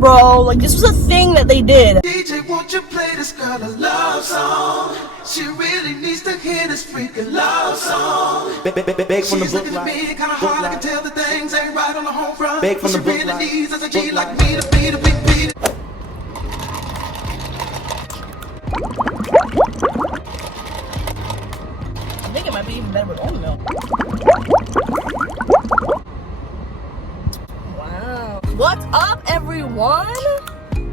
bro. Like, this was a thing that they did. DJ, won't you play this girl a love song? She really needs to hear this freaking love song. Big from the She's book looking at line. me kinda hard, I can tell that things ain't right on the home front. Big from What the she book really line. needs is a G Book like line. me to beat a big beat. I think it might be even better with almond milk. Wow. What's up, everyone?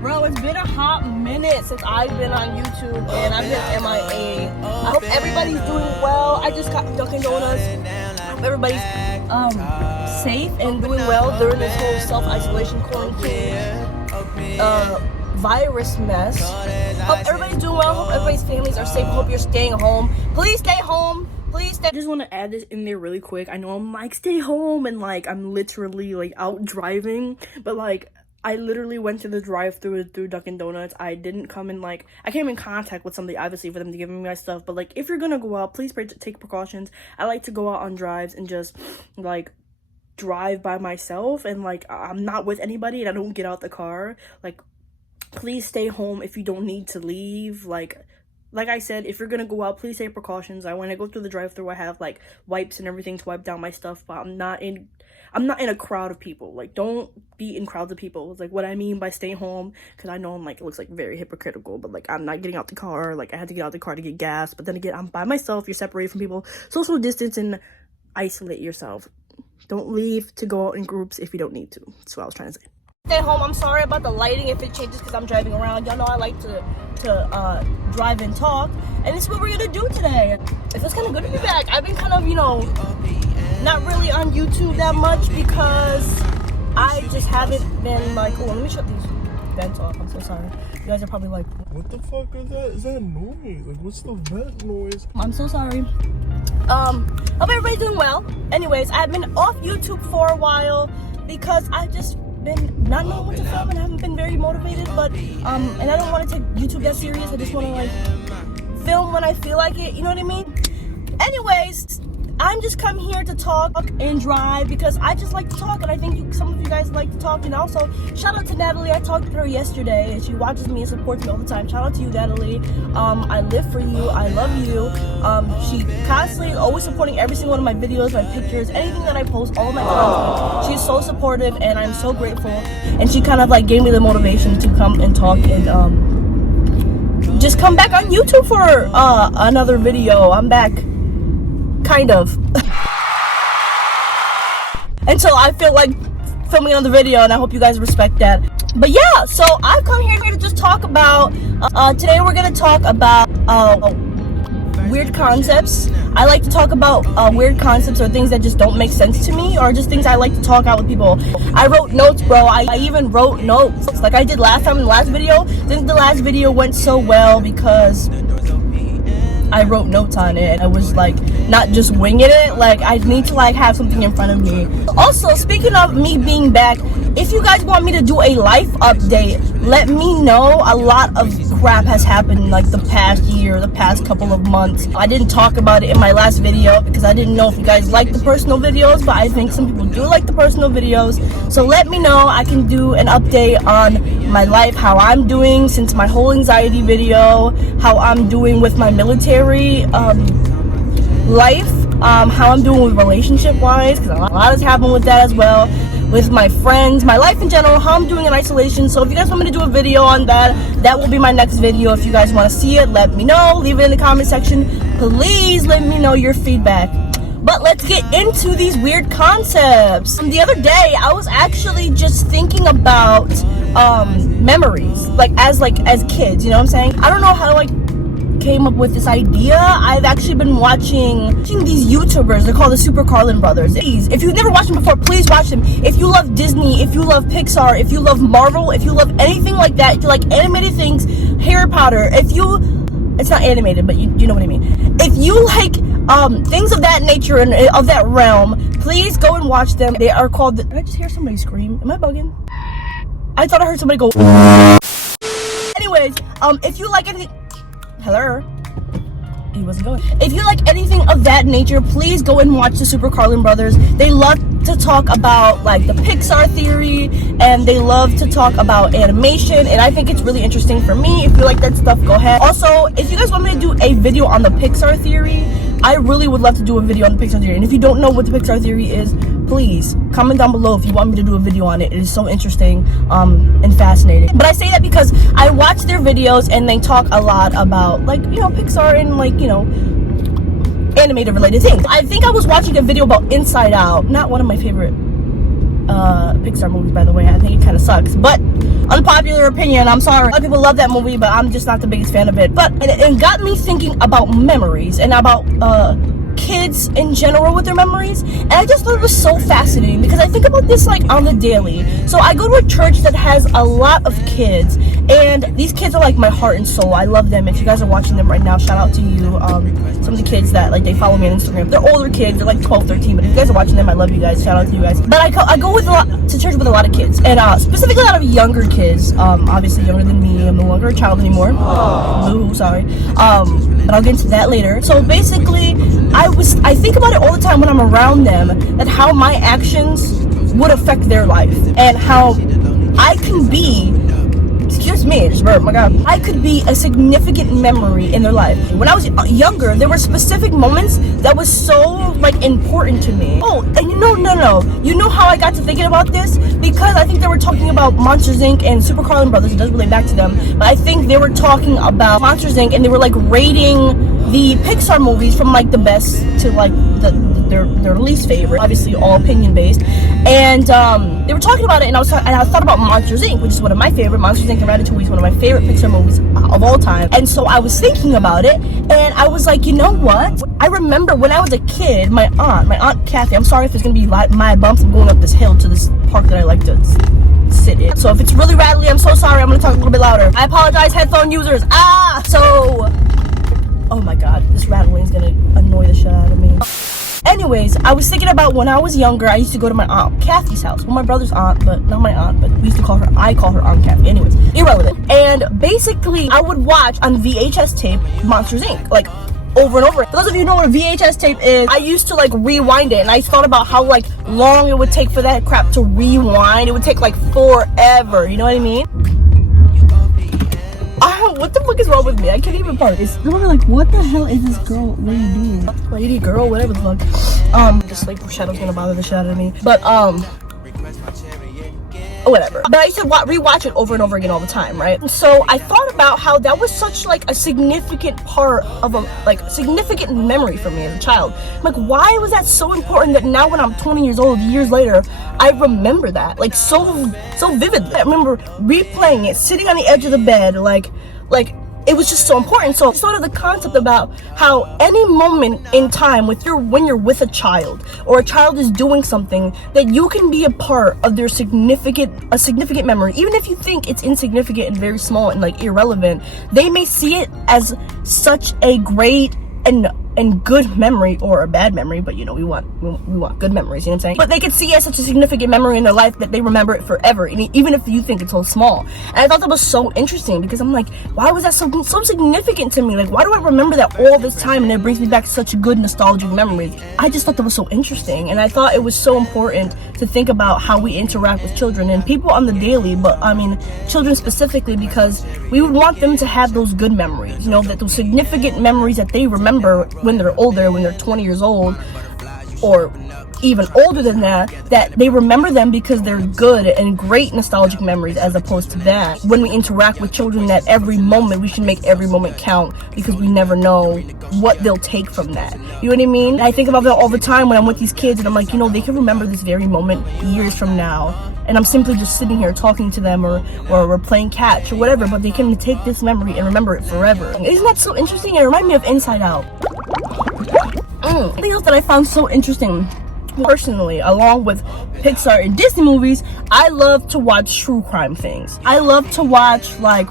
Bro, it's been a hot minute since I've been on YouTube and I've been MIA. I hope everybody's doing well. I just got Dunkin' Donuts. I hope everybody's safe and doing well during this whole self-isolation quarantine virus mess. Hope everybody's doing well. Hope everybody's families are safe. Hope you're staying home. Please stay home. Please stay. I just want to add this in there really quick. I know I'm like, stay home, and like I'm literally like out driving, but like I literally went to the drive-through through Dunkin' Donuts. I didn't come in like, I came in contact with somebody obviously for them to give me my stuff, but like if you're gonna go out, please take precautions. I like to go out on drives and just like drive by myself, and like I'm not with anybody and I don't get out the car. Like, please stay home if you don't need to leave. Like I said, if you're gonna go out, please take precautions. When I go through the drive-thru, I have like wipes and everything to wipe down my stuff, but I'm not in a crowd of people. Like, don't be in crowds of people. It's like what I mean by stay home, because I know I'm like, it looks like very hypocritical, but like I'm not getting out the car. Like, I had to get out the car to get gas, but then again, I'm by myself. You're separated from people. Social distance and isolate yourself. Don't leave to go out in groups if you don't need to. That's what I was trying to say. Stay home. I'm sorry about the lighting if it changes because I'm driving around. Y'all know I like to drive and talk, and this is what we're gonna do today. It feels kind of good to be back. I've been kind of, you know, not really on YouTube that much because I just haven't been like, oh, let me shut these vents off. I'm so sorry. You guys are probably like, what the fuck is that? Is that noise? Like, what's the vent noise? I'm so sorry. Hope everybody's doing well. Anyways, I've been off YouTube for a while because I've just been not knowing what to film and I haven't been very motivated, but and I don't want to take YouTube that serious. I just want to like film when I feel like it, you know what I mean? Anyways, I'm just come here to talk and drive because I just like to talk, and I think some of you guys like to talk. And also, shout out to Natalie. I talked to her yesterday, and she watches me and supports me all the time. Shout out to you, Natalie. I live for you. I love you. She constantly, always supporting every single one of my videos, my pictures, anything that I post, all my content. She's so supportive, and I'm so grateful. And she kind of like gave me the motivation to come and talk and just come back on YouTube for another video. I'm back. Kind of. Until I feel like filming another video, and I hope you guys respect that. But yeah, so I've come here to just talk about today we're gonna talk about weird concepts. I like to talk about weird concepts or things that just don't make sense to me, or just things I like to talk out with people. I wrote notes, bro. I even wrote notes like I did last time in the last video. I think the last video went so well because I wrote notes on it. I was like not just winging it. Like, I need to like have something in front of me. Also, speaking of me being back, if you guys want me to do a life update, let me know. A lot of crap has happened like the past year, the past couple of months. I didn't talk about it in my last video because I didn't know if you guys like the personal videos, but I think some people do like the personal videos. So let me know. I can do an update on my life, how I'm doing since my whole anxiety video, how I'm doing with my military life, how I'm doing with relationship wise, because a lot has happened with that as well, with my friends, my life in general, how I'm doing in isolation. So if you guys want me to do a video on that, that will be my next video. If you guys want to see it, let me know. Leave it in the comment section. Please let me know your feedback. But let's get into these weird concepts. The other day, I was actually just thinking about memories, like as kids, you know what I'm saying? I don't know how to came up with this idea. I've actually been watching these YouTubers. They're called the SuperCarlinBrothers. If you've never watched them before, please watch them. If you love Disney, if you love Pixar, if you love Marvel, if you love anything like that, if you like animated things, Harry Potter, it's not animated, but you know what I mean. If you like things of that nature and of that realm, please go and watch them. They are called did I just hear somebody scream? Am I bugging? I thought I heard somebody go. Anyways, if you like anything, hello, he wasn't going. If you like anything of that nature, please go and watch the SuperCarlinBrothers. They love to talk about like the Pixar theory, and they love to talk about animation, and I think it's really interesting for me. If you like that stuff, go ahead. Also, if you guys want me to do a video on the Pixar theory, I really would love to do a video on the Pixar theory. And if you don't know what the Pixar theory is, please comment down below if you want me to do a video on it. It is so interesting and fascinating. But I say that because I watch their videos and they talk a lot about, like, you know, Pixar and, like, you know, animated related things. I think I was watching a video about Inside Out, not one of my favorite Pixar movies, by the way. I think it kind of sucks, but unpopular opinion, I'm sorry. A lot of people love that movie, but I'm just not the biggest fan of it. But it got me thinking about memories and about kids in general with their memories, and I just thought it was so fascinating because I think about this like on the daily. So I go to a church that has a lot of kids, and these kids are like my heart and soul. I love them. If you guys are watching them right now, shout out to you. Some of the kids that like they follow me on Instagram, they're older kids, they're like 12, 13, but if you guys are watching them, I love you guys. Shout out to you guys. But I go with to church with a lot of kids, and specifically a lot of younger kids, obviously younger than me. I'm no longer a child anymore. Boo, sorry. But I'll get into that later. So basically, I think about it all the time when I'm around them, that how my actions would affect their life, and how I can be, excuse me, I just burped, my god, I could be a significant memory in their life. When I was younger, there were specific moments that was so like important to me. Oh, and you know how I got to thinking about this? Because I think they were talking about Monsters Inc. and SuperCarlinBrothers. It does relate back to them, but I think they were talking about Monsters Inc. and they were like rating the Pixar movies from like the best to like their least favorite, obviously all opinion based, and they were talking about it, and I thought about Monsters Inc., which is one of my favorite. Monsters Inc. and Ratatouille is one of my favorite Pixar movies of all time, and so I was thinking about it, and I was like, you know what? I remember when I was a kid, my aunt Kathy. I'm sorry if there's gonna be my bumps. I'm going up this hill to this park that I like to sit in. So if it's really rattly, I'm so sorry. I'm gonna talk a little bit louder. I apologize, headphone users. So. Oh my god, this rattling is gonna annoy the shit out of me. Anyways, I was thinking about when I was younger, I used to go to my aunt Kathy's house. Well, my brother's aunt, but not my aunt, but we used to I call her Aunt Kathy. Anyways, irrelevant. And basically, I would watch on VHS tape Monsters Inc. like over and over. For those of you who know what a VHS tape is, I used to like rewind it, and I thought about how like long it would take for that crap to rewind. It would take like forever, you know what I mean? What the fuck is wrong with me? I can't even park. It's like, what the hell is this girl? What are you doing? Lady, girl, whatever the fuck. Just like shadow's gonna bother the shit out of me. But whatever. But I used to rewatch it over and over again all the time, right? And so I thought about how that was such like a significant part of significant memory for me as a child. Like, why was that so important that now when I'm 20 years old, years later, I remember that like so vividly. I remember replaying it, sitting on the edge of the bed, like it was just so important. So sort of the concept about how any moment in time when you're with a child, or a child is doing something, that you can be a part of their significant memory. Even if you think it's insignificant and very small and like irrelevant, they may see it as such a great and good memory, or a bad memory, but you know, we want good memories, you know what I'm saying? But they could see it as such a significant memory in their life that they remember it forever, and even if you think it's so small. And I thought that was so interesting, because I'm like, why was that so significant to me? Like, why do I remember that all this time, and it brings me back to such good nostalgic memories? I just thought that was so interesting, and I thought it was so important to think about how we interact with children and people on the daily, but I mean children specifically, because we would want them to have those good memories, you know, that those significant memories that they remember when they're older, when they're 20 years old, or even older than that they remember them because they're good and great nostalgic memories, as opposed to that when we interact with children, that every moment, we should make every moment count, because we never know what they'll take from that. You know what I mean? And I think about that all the time when I'm with these kids, and I'm like, you know, they can remember this very moment years from now, and I'm simply just sitting here talking to them, or we're playing catch or whatever, but they can take this memory and remember it forever. Isn't that so interesting? It reminded me of Inside Out. Something else that I found so interesting, personally, along with Pixar and Disney movies, I love to watch true crime things. I love to watch like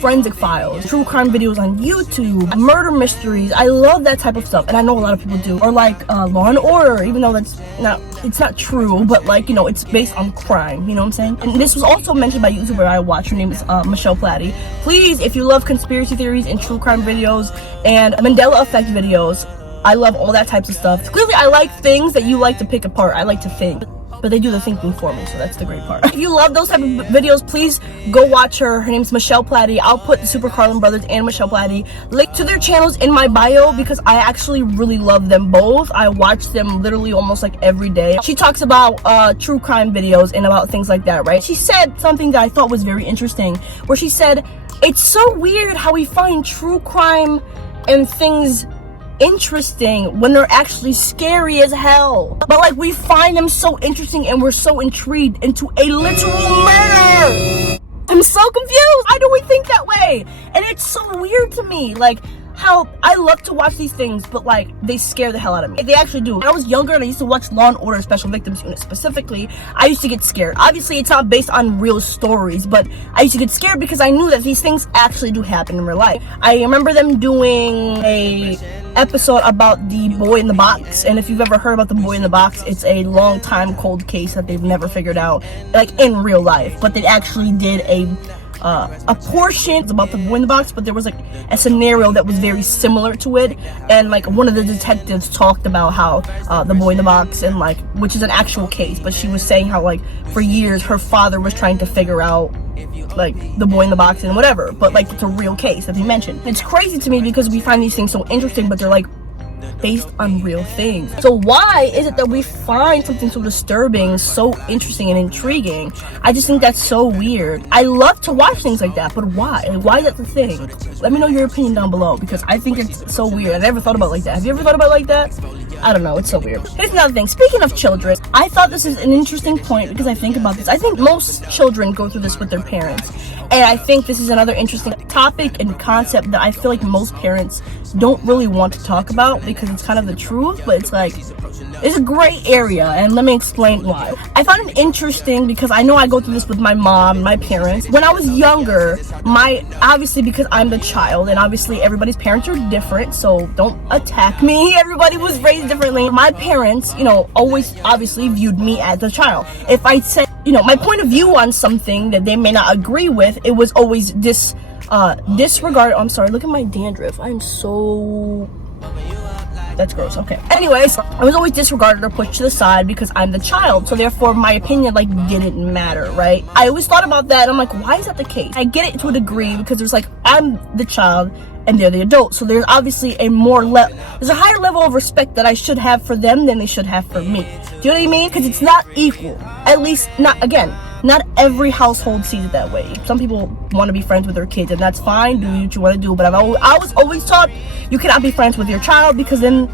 forensic files, true crime videos on YouTube, murder mysteries. I love that type of stuff, and I know a lot of people do. Or like Law and Order, even though it's not true, but like, you know, it's based on crime, you know what I'm saying? And this was also mentioned by a YouTuber I watch. Her name is Platti. Please, if you love conspiracy theories and true crime videos and Mandela effect videos, I love all that types of stuff. Clearly, I like things that you like to pick apart. I like to think. But they do the thinking for me, so that's the great part. If you love those type of videos, please go watch her. Her name's Michelle Platti. I'll put the Super Carlin Brothers and Michelle Platti link to their channels in my bio because I actually really love them both. I watch them literally almost like every day. She talks about true crime videos and about things like that, right? She said something that I thought was very interesting, where she said, it's so weird how we find true crime and things interesting when they're actually scary as hell, but like we find them so interesting and we're so intrigued into a literal murder. I'm so confused. Why do we think that way? And it's so weird to me, like how I love to watch these things, but like they scare the hell out of me. They actually do. When I was younger and I used to watch Law and Order Special Victims Unit specifically, I used to get scared. Obviously it's not based on real stories, but I used to get scared because I knew that these things actually do happen in real life. I remember them doing a episode about the boy in the box, and if you've ever heard about the boy in the box, it's a long time cold case that they've never figured out, like in real life, but they actually did a portion about the boy in the box, but there was like a scenario that was very similar to it, and like one of the detectives talked about how the boy in the box, and like, which is an actual case, but she was saying how like for years her father was trying to figure out like the boy in the box and whatever, but like it's a real case that he mentioned. It's crazy to me because we find these things so interesting, but they're like based on real things. So why is it that we find something so disturbing so interesting and intriguing? I just think that's so weird. I love to watch things like that, but why? Like, why is that the thing? Let me know your opinion down below because I think it's so weird. I never thought about it like that. Have you ever thought about it like that? I don't know, it's so weird. Here's another thing. Speaking of children, I thought this is an interesting point because I think about this. I think most children go through this with their parents. And I think this is another interesting topic and concept that I feel like most parents don't really want to talk about because it's kind of the truth, but it's like, it's a gray area, and let me explain why. I found it interesting because I know I go through this with my mom, my parents. When I was younger, obviously because I'm the child, and obviously everybody's parents are different, so don't attack me. Everybody was raised differently. My parents, you know, always obviously viewed me as a child. If I said, you know, my point of view on something that they may not agree with, it was always disregard. Oh, I'm sorry, look at my dandruff. I'm so... That's gross. Okay. Anyways, I was always disregarded or pushed to the side because I'm the child. So therefore, my opinion like didn't matter, right? I always thought about that. And I'm like, why is that the case? I get it to a degree because there's like, I'm the child and they're the adult. So there's obviously there's a higher level of respect that I should have for them than they should have for me. Do you know what I mean? Because it's not equal. At least not every household sees it that way. Some people want to be friends with their kids, and that's fine. Do what you want to do. But I was always taught you cannot be friends with your child because then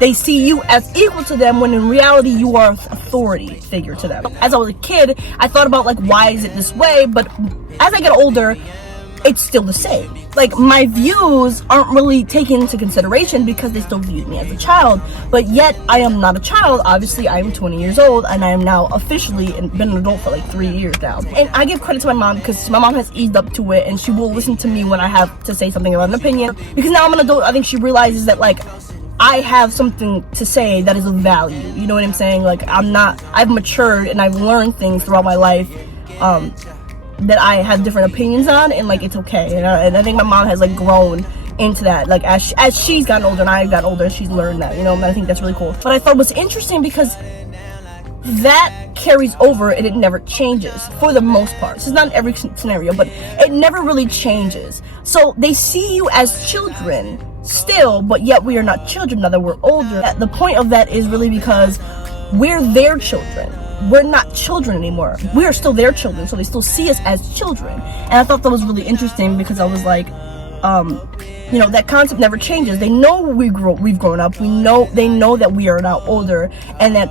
they see you as equal to them when in reality you are an authority figure to them. As I was a kid, I thought about like, why is it this way? But as I get older, it's still the same. Like, my views aren't really taken into consideration because they still viewed me as a child, but yet I am not a child. Obviously, I am 20 years old and I am now officially been an adult for like 3 years now. And I give credit to my mom because my mom has eased up to it and she will listen to me when I have to say something about an opinion. Because now I'm an adult, I think she realizes that like I have something to say that is of value. You know what I'm saying? Like, I've matured and I've learned things throughout my life that I have different opinions on, and like it's okay. And I think my mom has like grown into that, like as she's gotten older and I've gotten older, she's learned that, you know, and I think that's really cool. But I thought it was interesting because that carries over and it never changes for the most part. This is not in every scenario, but it never really changes. So they see you as children still, but yet we are not children now that we're older. The point of that is really because we're their children. We're not children anymore. We are still their children, so they still see us as children. And I thought that was really interesting because I was like, you know, that concept never changes. They know we've grown up. They know that we are now older and that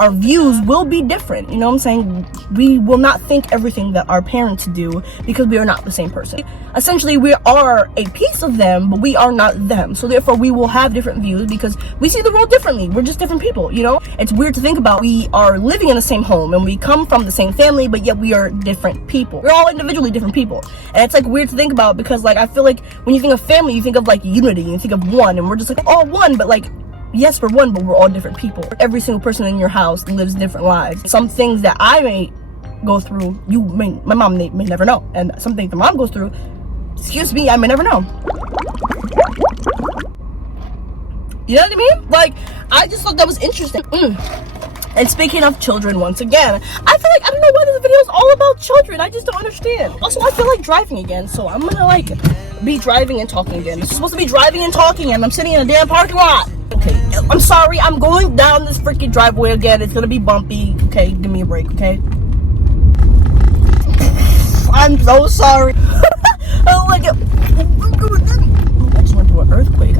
our views will be different. You know what I'm saying? We will not think everything that our parents do because we are not the same person. Essentially, we are a piece of them, but we are not them. So therefore, we will have different views because we see the world differently. We're just different people, you know? It's weird to think about. We are living in the same home and we come from the same family, but yet we are different people. We're all individually different people. And it's like weird to think about because like I feel like when you think of family, you think of like unity, you think of one, and we're just like all one, but like yes, we're one, but we're all different people. Every single person in your house lives different lives. Some things that I may go through, my mom may never know. And some things the mom goes through, excuse me, I may never know. You know what I mean? Like, I just thought that was interesting. And speaking of children, once again, I feel like, I don't know why this video is all about children. I just don't understand. Also, I feel like driving again, so I'm gonna like be driving and talking again. This is supposed to be driving and talking, and I'm sitting in a damn parking lot. Okay, I'm sorry, I'm going down this freaking driveway again. It's gonna be bumpy. Okay, give me a break, okay? I'm so sorry. Oh my god. I just went through an earthquake.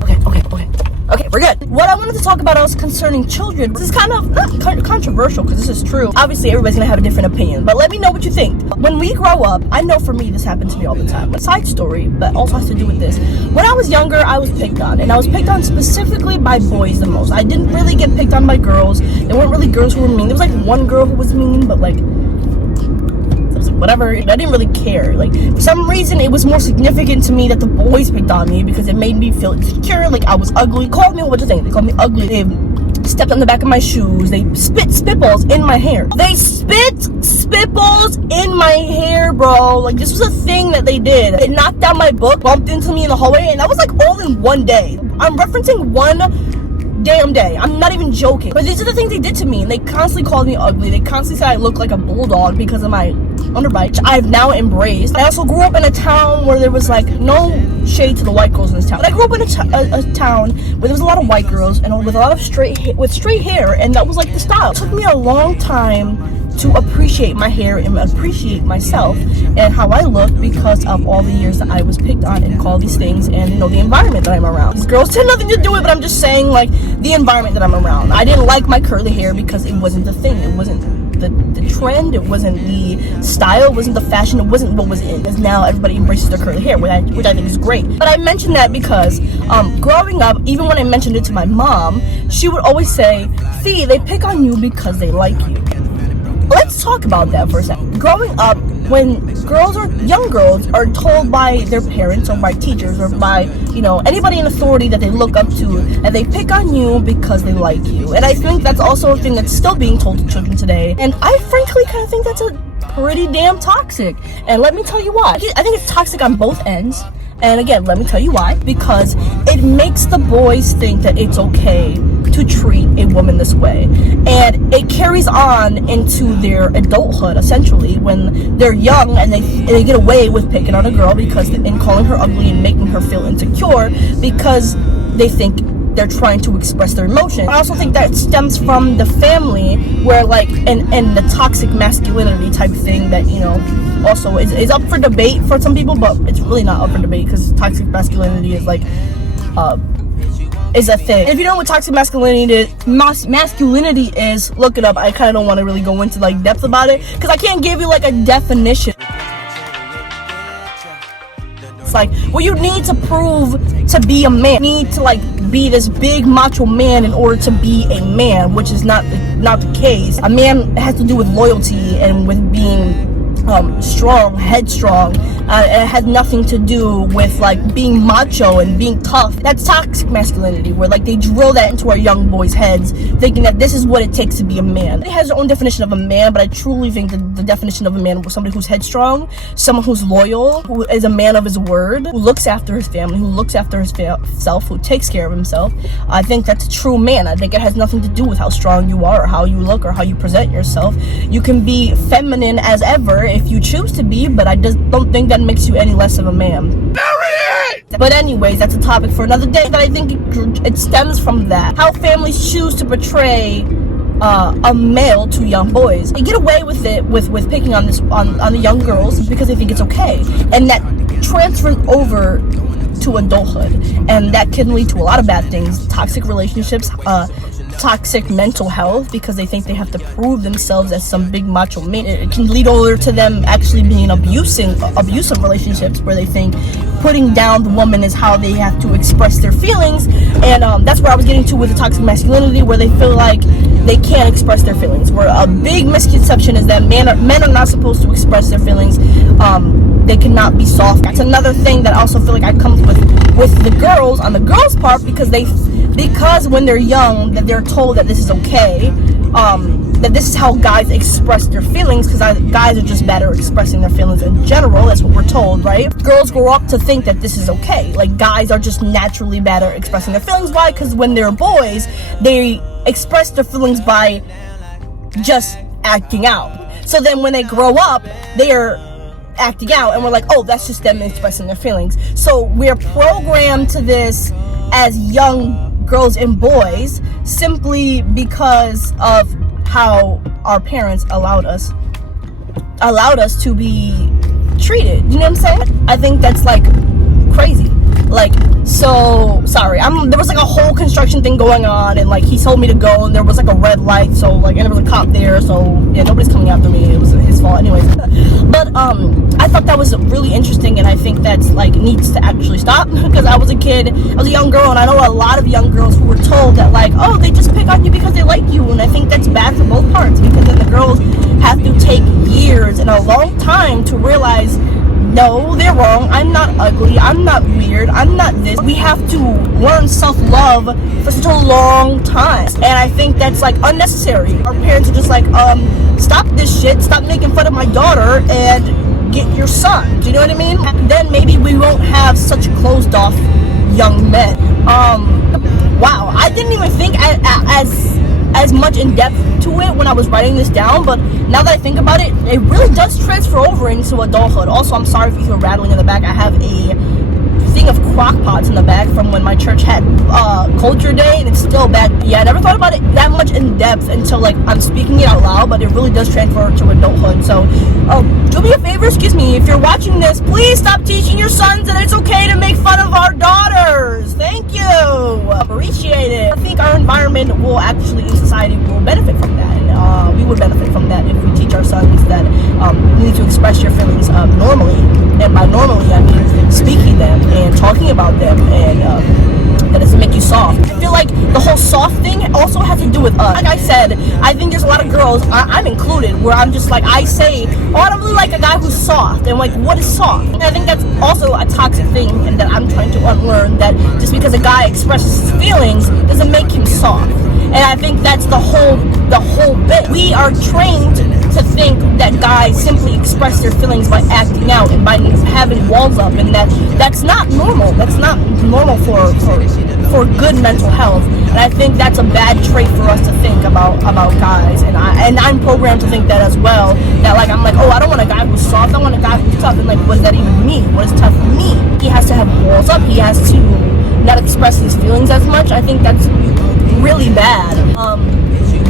Okay, we're good. What I wanted to talk about was concerning children. This is kind of not controversial because this is true. Obviously, everybody's gonna have a different opinion, but let me know what you think. When we grow up, I know for me, this happened to me all the time. A side story, but also has to do with this. When I was younger, I was picked on, and I was picked on specifically by boys the most. I didn't really get picked on by girls. There weren't really girls who were mean. There was like one girl who was mean, but like, whatever, I didn't really care. Like, for some reason, it was more significant to me that the boys picked on me because it made me feel insecure, like I was ugly. Called me a bunch of things. They called me ugly. They stepped on the back of my shoes. They spit spitballs in my hair. They spit spitballs in my hair, bro. Like, this was a thing that they did. They knocked down my book, bumped into me in the hallway, and that was like all in one day. I'm referencing one damn day. I'm not even joking. But these are the things they did to me, and they constantly called me ugly. They constantly said I look like a bulldog because of my underbite, which I've now embraced. I also grew up in a town where there was like no shade to the white girls in this town. But I grew up in a town where there was a lot of white girls and with a lot of straight hair, and that was like the style. It took me a long time to appreciate my hair and appreciate myself and how I look because of all the years that I was picked on and called these things, and you know, the environment that I'm around. These girls had nothing to do with it, but I'm just saying, like, the environment that I'm around. I didn't like my curly hair because it wasn't the thing. It wasn't the trend. It wasn't the style. It wasn't the fashion. It wasn't what was in. Because now everybody embraces their curly hair, which I think is great. But I mentioned that because growing up, even when I mentioned it to my mom, she would always say, "Fee, they pick on you because they like you." Let's talk about that for a second. Growing up, when young girls are told by their parents or by teachers or by, you know, anybody in authority that they look up to, and they pick on you because they like you. And I think that's also a thing that's still being told to children today. And I frankly kind of think that's a pretty damn toxic. And let me tell you why. I think it's toxic on both ends. And again, let me tell you why. Because it makes the boys think that it's okay to treat a woman this way, and it carries on into their adulthood, essentially, when they're young and they get away with picking on a girl because and calling her ugly and making her feel insecure because they think they're trying to express their emotion. I also think that stems from the family, where like and the toxic masculinity type thing that, you know, also is up for debate for some people, but it's really not up for debate because toxic masculinity is like is a thing. If you don't know what toxic masculinity is, look it up. I kind of don't want to really go into like depth about it because I can't give you like a definition. It's like, well, you need to prove to be a man. You need to like be this big macho man in order to be a man, which is not the case. A man has to do with loyalty and with being strong, headstrong. It has nothing to do with like being macho and being tough. That's toxic masculinity, where like they drill that into our young boys' heads, thinking that this is what it takes to be a man. It has their own definition of a man, but I truly think that the definition of a man was somebody who's headstrong, someone who's loyal, who is a man of his word, who looks after his family, who looks after himself, who takes care of himself. I think that's a true man. I think it has nothing to do with how strong you are or how you look or how you present yourself. You can be feminine as ever if you choose to be, but I just don't think that makes you any less of a man. But anyways, that's a topic for another day. But I think it stems from that, how families choose to portray a male to young boys. They get away with it with picking on the young girls because they think it's okay, and that transfers over to adulthood, and that can lead to a lot of bad things: toxic relationships, toxic mental health, because they think they have to prove themselves as some big macho man. It can lead over to them actually being abusive relationships, where they think putting down the woman is how they have to express their feelings. And that's where I was getting to with the toxic masculinity, where they feel like they can't express their feelings, where a big misconception is that men are not supposed to express their feelings. They cannot be soft. That's another thing that I also feel like I come with the girls, on the girls' part, because when they're young, that they're told that this is okay, that this is how guys express their feelings, because guys are just better expressing their feelings in general. That's what we're told, right? Girls grow up to think that this is okay. Like, guys are just naturally better expressing their feelings. Why? Because when they're boys, they express their feelings by just acting out. So then when they grow up, they are acting out, and we're like, oh, that's just them expressing their feelings. So we're programmed to this as young girls and boys simply because of how our parents allowed us to be treated. You know what I'm saying? I think that's like crazy. Like, so sorry, there was like a whole construction thing going on, and like he told me to go, and there was like a red light, so like, and there was a cop there, so yeah, nobody's coming after me. It was his fault anyways. But I thought that was really interesting, and I think that's like needs to actually stop, because I was a kid, I was a young girl, and I know a lot of young girls who were told that like, oh, they just pick on you because they like you, and I think that's bad for both parts, because then the girls have to take years and a long time to realize, no, they're wrong. I'm not ugly. I'm not weird. I'm not this. We have to learn self-love for such a long time. And I think that's like unnecessary. Our parents are just like, stop this shit. Stop making fun of my daughter and get your son. Do you know what I mean? Then maybe we won't have such closed off young men. Wow. I didn't even think as much in depth to it when I was writing this down, but now that I think about it, it really does transfer over into adulthood. Also, I'm sorry if you hear rattling in the back. I have a thing of crock pots in the back from when my church had culture day, and it's still back. Yeah, I never thought about it that much in depth until like I'm speaking it out loud, but it really does transfer to adulthood. So do me a favor, excuse me, if you're watching this, please stop teaching your sons that it's okay to make fun of our daughters. Thank you, appreciate it. I think our environment will actually, in society, will benefit from that, and we would benefit from that if we teach our sons that you need to express your feelings normally, and by normally I mean speaking them and talking about them, and that doesn't make you soft. I feel like the whole soft thing also has to do with us. Like I said, I think there's a lot of girls, I'm included, where I'm just like, I say, oh, I don't really like a guy who's soft, and like, what is soft? And I think that's also a toxic thing, and that I'm trying to unlearn, that just because a guy expresses his feelings doesn't make him soft. And I think that's the whole bit. We are trained to think that guys simply express their feelings by acting out and by having walls up, and that's not normal. That's not normal for good mental health. And I think that's a bad trait for us to think about guys. And I'm programmed to think that as well. That like, I'm like, oh, I don't want a guy who's soft. I want a guy who's tough. And like, what does that even mean? What does tough mean? He has to have walls up. He has to not express his feelings as much. I think that's really bad.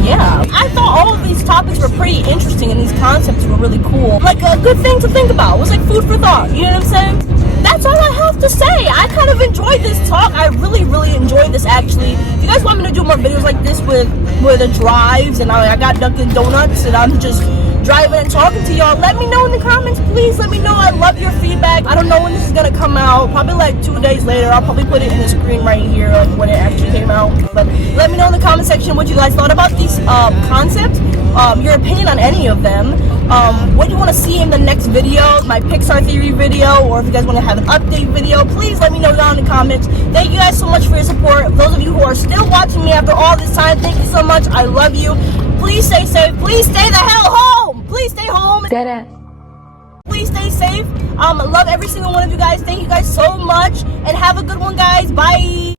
Yeah, I thought all of these topics were pretty interesting, and these concepts were really cool. Like a good thing to think about. It was like food for thought. You know what I'm saying? That's all I have to say. I kind of enjoyed this talk. I really, really enjoyed this, actually. If you guys want me to do more videos like this with the drives, and I got Dunkin' Donuts, and I'm just driving and talking to y'all, let me know in the comments. Please let me know. I love your feedback. I don't know when this is gonna come out. Probably like 2 days later. I'll probably put it in the screen right here, like when it actually came out. But let me know in the comment section what you guys thought about these concepts, your opinion on any of them, what you want to see in the next video, my Pixar theory video, or if you guys want to have an update video. Please let me know down in the comments. Thank you guys so much for your support. Those of you who are still watching me after all this time, thank you so much. I love you. Please stay safe. Please stay the hell home. Please stay home. Please stay safe. Love every single one of you guys. Thank you guys so much, and have a good one, guys. Bye.